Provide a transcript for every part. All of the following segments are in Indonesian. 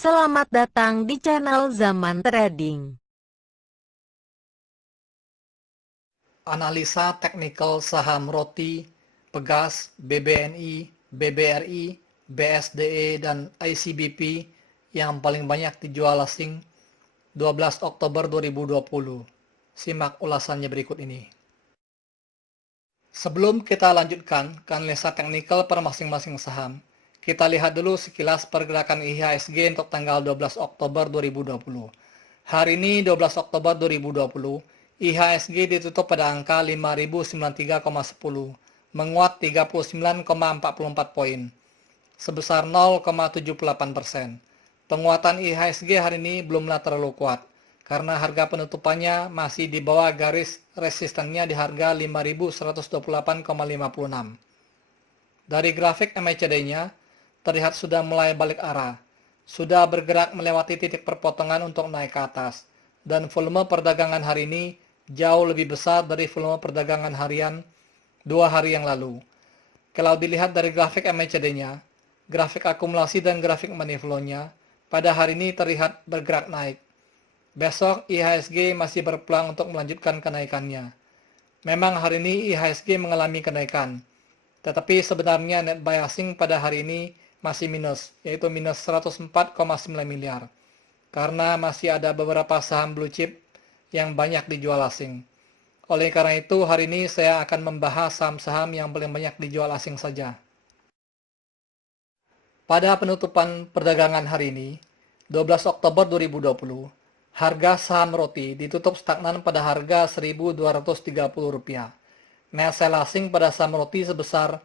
Selamat datang di channel Zaman Trading. Analisa teknikal saham Roti, Pegas, BBNI, BBRI, BSDE, dan ICBP yang paling banyak dijual asing 12 Oktober 2020. Simak ulasannya berikut ini. Sebelum kita lanjutkan ke analisa teknikal per masing-masing saham, kita lihat dulu sekilas pergerakan IHSG untuk tanggal 12 Oktober 2020. Hari ini 12 Oktober 2020, IHSG ditutup pada angka 5093,10, menguat 39,44 poin, sebesar 0,78%. Penguatan IHSG hari ini belumlah terlalu kuat, karena harga penutupannya masih di bawah garis resistennya di harga 5128,56. Dari grafik MACD-nya, terlihat sudah mulai balik arah, sudah bergerak melewati titik perpotongan untuk naik ke atas, dan volume perdagangan hari ini jauh lebih besar dari volume perdagangan harian 2 hari yang lalu. Kalau dilihat dari grafik MACD-nya, grafik akumulasi dan grafik money flow-nya, pada hari ini terlihat bergerak naik. Besok IHSG masih berpeluang untuk melanjutkan kenaikannya. Memang hari ini IHSG mengalami kenaikan, tetapi sebenarnya net buy asing pada hari ini masih minus, yaitu minus 104,9 miliar. Karena masih ada beberapa saham blue chip yang banyak dijual asing. Oleh karena itu, hari ini saya akan membahas saham-saham yang paling banyak dijual asing saja. Pada penutupan perdagangan hari ini, 12 Oktober 2020, harga saham Roti ditutup stagnan pada harga Rp1.230. Net sell asing pada saham Roti sebesar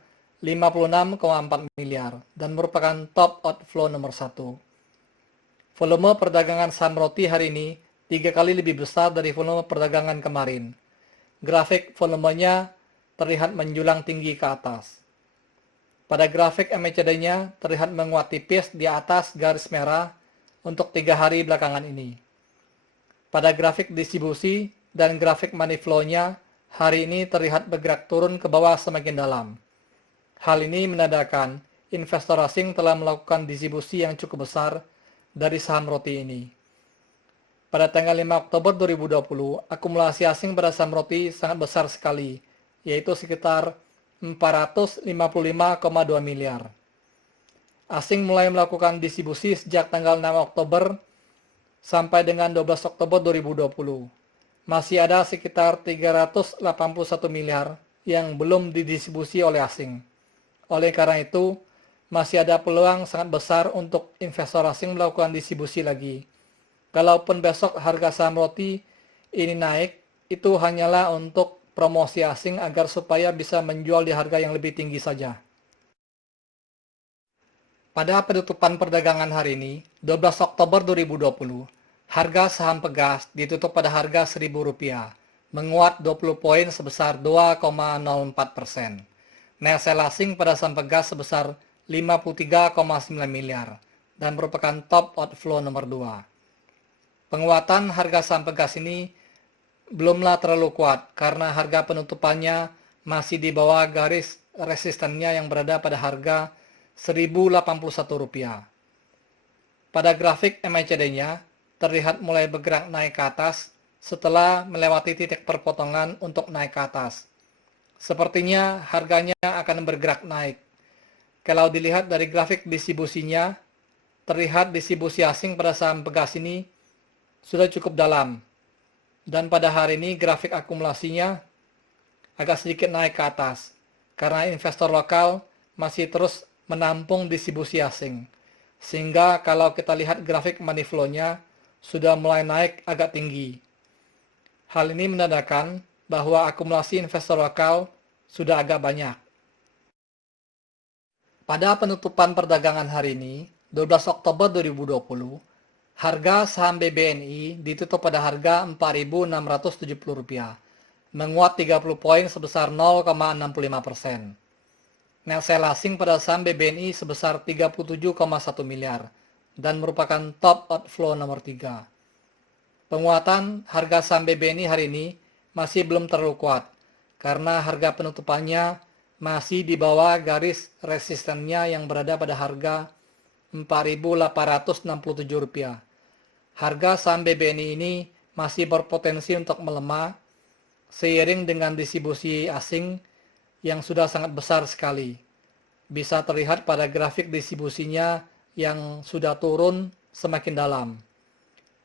56,4 miliar dan merupakan top outflow nomor 1. Volume perdagangan saham Roti hari ini 3 kali lebih besar dari volume perdagangan kemarin. Grafik volumenya terlihat menjulang tinggi ke atas. Pada grafik MACD-nya terlihat menguat tipis di atas garis merah untuk 3 hari belakangan ini. Pada grafik distribusi dan grafik money flow-nya, hari ini terlihat bergerak turun ke bawah semakin dalam. Hal ini menandakan investor asing telah melakukan distribusi yang cukup besar dari saham Roti ini. Pada tanggal 5 Oktober 2020, akumulasi asing pada saham Roti sangat besar sekali, yaitu sekitar 455,2 miliar. Asing mulai melakukan distribusi sejak tanggal 6 Oktober sampai dengan 12 Oktober 2020. Masih ada sekitar 381 miliar yang belum didistribusi oleh asing. Oleh karena itu, masih ada peluang sangat besar untuk investor asing melakukan distribusi lagi. Kalaupun besok harga saham Roti ini naik, itu hanyalah untuk promosi asing agar supaya bisa menjual di harga yang lebih tinggi saja. Pada penutupan perdagangan hari ini, 12 Oktober 2020, harga saham Pegas ditutup pada harga Rp1.000, menguat 20 poin sebesar 2,04%. Net sell asing pada saham Pegas sebesar 53,9 miliar dan merupakan top outflow nomor 2. Penguatan harga saham Pegas ini belumlah terlalu kuat karena harga penutupannya masih di bawah garis resistennya yang berada pada harga Rp1.081. Pada grafik MACD-nya terlihat mulai bergerak naik ke atas setelah melewati titik perpotongan untuk naik ke atas. Sepertinya harganya akan bergerak naik. Kalau dilihat dari grafik distribusinya, terlihat distribusi asing pada saham Pegas ini sudah cukup dalam. Dan pada hari ini grafik akumulasinya agak sedikit naik ke atas karena investor lokal masih terus menampung distribusi asing. Sehingga kalau kita lihat grafik money flow-nya sudah mulai naik agak tinggi. Hal ini menandakan bahwa akumulasi investor lokal sudah agak banyak. Pada penutupan perdagangan hari ini, 12 Oktober 2020, harga saham BBNI ditutup pada harga Rp4.670, menguat 30 poin sebesar 0,65%. Net sell asing pada saham BBNI sebesar 37,1 miliar dan merupakan top outflow nomor 3. Penguatan harga saham BBNI hari ini masih belum terlalu kuat karena harga penutupannya masih di bawah garis resistennya yang berada pada harga Rp4.867. Harga saham BBNI ini masih berpotensi untuk melemah seiring dengan distribusi asing yang sudah sangat besar sekali. Bisa terlihat pada grafik distribusinya yang sudah turun semakin dalam.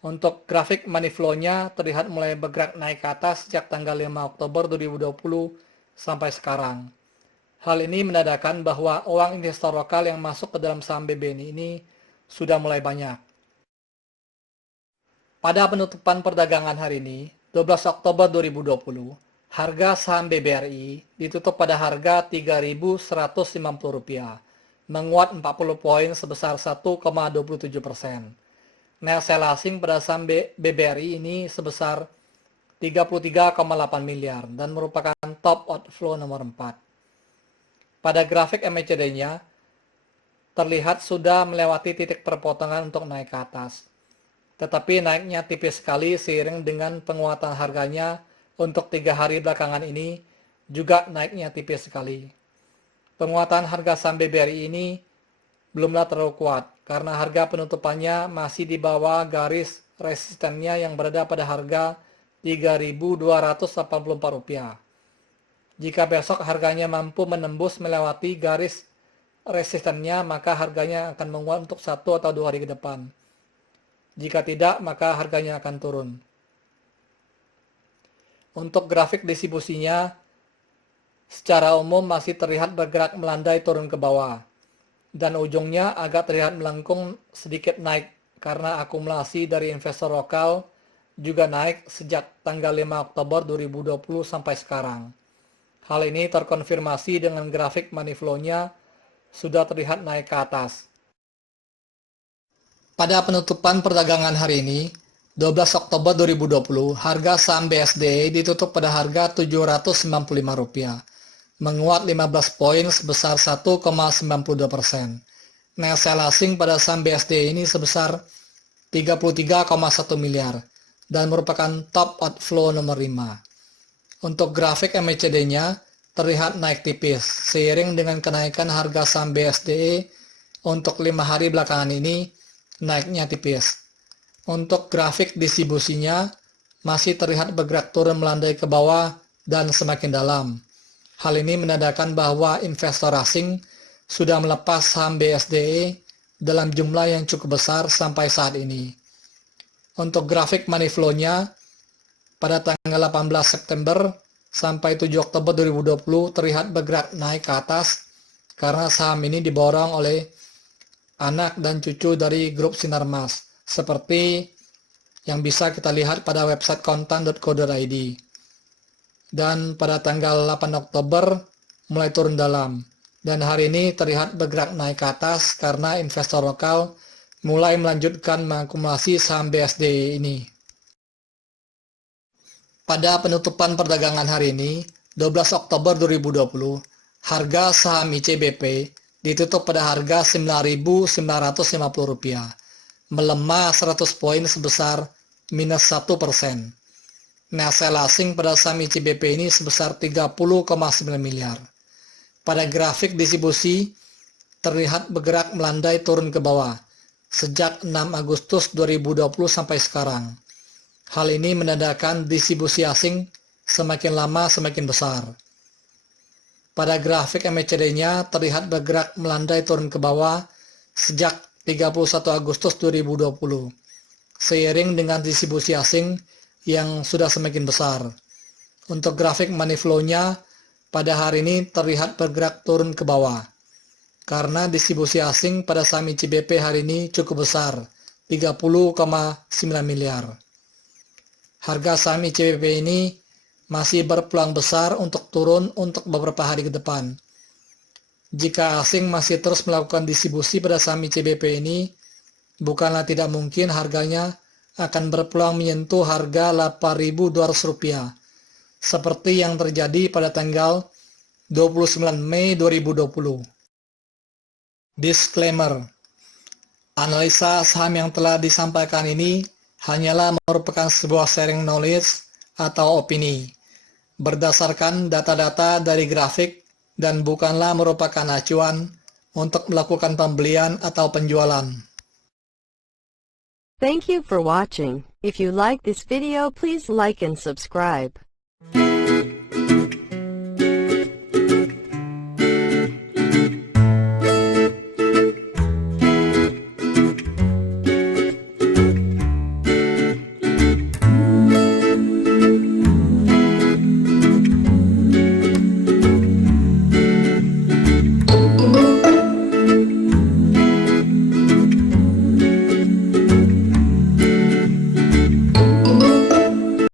Untuk grafik money flow-nya terlihat mulai bergerak naik ke atas sejak tanggal 5 Oktober 2020 sampai sekarang. Hal ini menandakan bahwa uang investor lokal yang masuk ke dalam saham BBNI ini sudah mulai banyak. Pada penutupan perdagangan hari ini, 12 Oktober 2020, harga saham BBRI ditutup pada harga Rp3.150, menguat 40 poin sebesar 1,27%. Net sell asing pada saham BBRI ini sebesar 33,8 miliar dan merupakan top outflow nomor 4. Pada grafik MACD-nya, terlihat sudah melewati titik perpotongan untuk naik ke atas. Tetapi naiknya tipis sekali seiring dengan penguatan harganya untuk 3 hari belakangan ini juga naiknya tipis sekali. Penguatan harga saham BBRI ini belumlah terlalu kuat karena harga penutupannya masih di bawah garis resistennya yang berada pada harga Rp3.284. Jika besok harganya mampu menembus melewati garis resistennya, maka harganya akan menguat untuk 1 atau 2 hari ke depan. Jika tidak, maka harganya akan turun. Untuk grafik distribusinya, secara umum masih terlihat bergerak melandai turun ke bawah, dan ujungnya agak terlihat melengkung sedikit naik karena akumulasi dari investor lokal juga naik sejak tanggal 5 Oktober 2020 sampai sekarang. Hal ini terkonfirmasi dengan grafik money flow-nya sudah terlihat naik ke atas. Pada penutupan perdagangan hari ini, 12 Oktober 2020, harga saham BSD ditutup pada harga Rp795, menguat 15 poin sebesar 1,92%. Net sell asing pada saham BSD ini sebesar 33,1 miliar dan merupakan top outflow nomor 5. Untuk grafik MACD-nya terlihat naik tipis seiring dengan kenaikan harga saham BSD untuk 5 hari belakangan ini naiknya tipis. Untuk grafik distribusinya masih terlihat bergerak turun melandai ke bawah dan semakin dalam. Hal ini menandakan bahwa investor asing sudah melepas saham BSDE dalam jumlah yang cukup besar sampai saat ini. Untuk grafik money flow-nya, pada tanggal 18 September sampai 7 Oktober 2020 terlihat bergerak naik ke atas karena saham ini diborong oleh anak dan cucu dari grup Sinarmas, seperti yang bisa kita lihat pada website kontan.co.id. Dan pada tanggal 8 Oktober mulai turun dalam, dan hari ini terlihat bergerak naik ke atas karena investor lokal mulai melanjutkan mengakumulasi saham BSD ini. Pada penutupan perdagangan hari ini, 12 Oktober 2020, harga saham ICBP ditutup pada harga Rp9.950, melemah 100 poin sebesar minus 1%. Net sell asing pada saham ICBP ini sebesar 30,9 miliar. Pada grafik distribusi, terlihat bergerak melandai turun ke bawah sejak 6 Agustus 2020 sampai sekarang. Hal ini menandakan distribusi asing semakin lama semakin besar. Pada grafik MACD-nya terlihat bergerak melandai turun ke bawah sejak 31 Agustus 2020, seiring dengan distribusi asing yang sudah semakin besar. Untuk grafik money flow-nya pada hari ini terlihat bergerak turun ke bawah karena distribusi asing pada saham ICBP hari ini cukup besar, 30,9 miliar. Harga saham ICBP ini masih berpeluang besar untuk turun untuk beberapa hari ke depan. Jika asing masih terus melakukan distribusi pada saham ICBP ini, bukanlah tidak mungkin harganya akan berpeluang menyentuh harga Rp8.200, seperti yang terjadi pada tanggal 29 Mei 2020. Disclaimer: analisa saham yang telah disampaikan ini hanyalah merupakan sebuah sharing knowledge atau opini, berdasarkan data-data dari grafik dan bukanlah merupakan acuan untuk melakukan pembelian atau penjualan. Thank you for watching. If you like this video, please like and subscribe.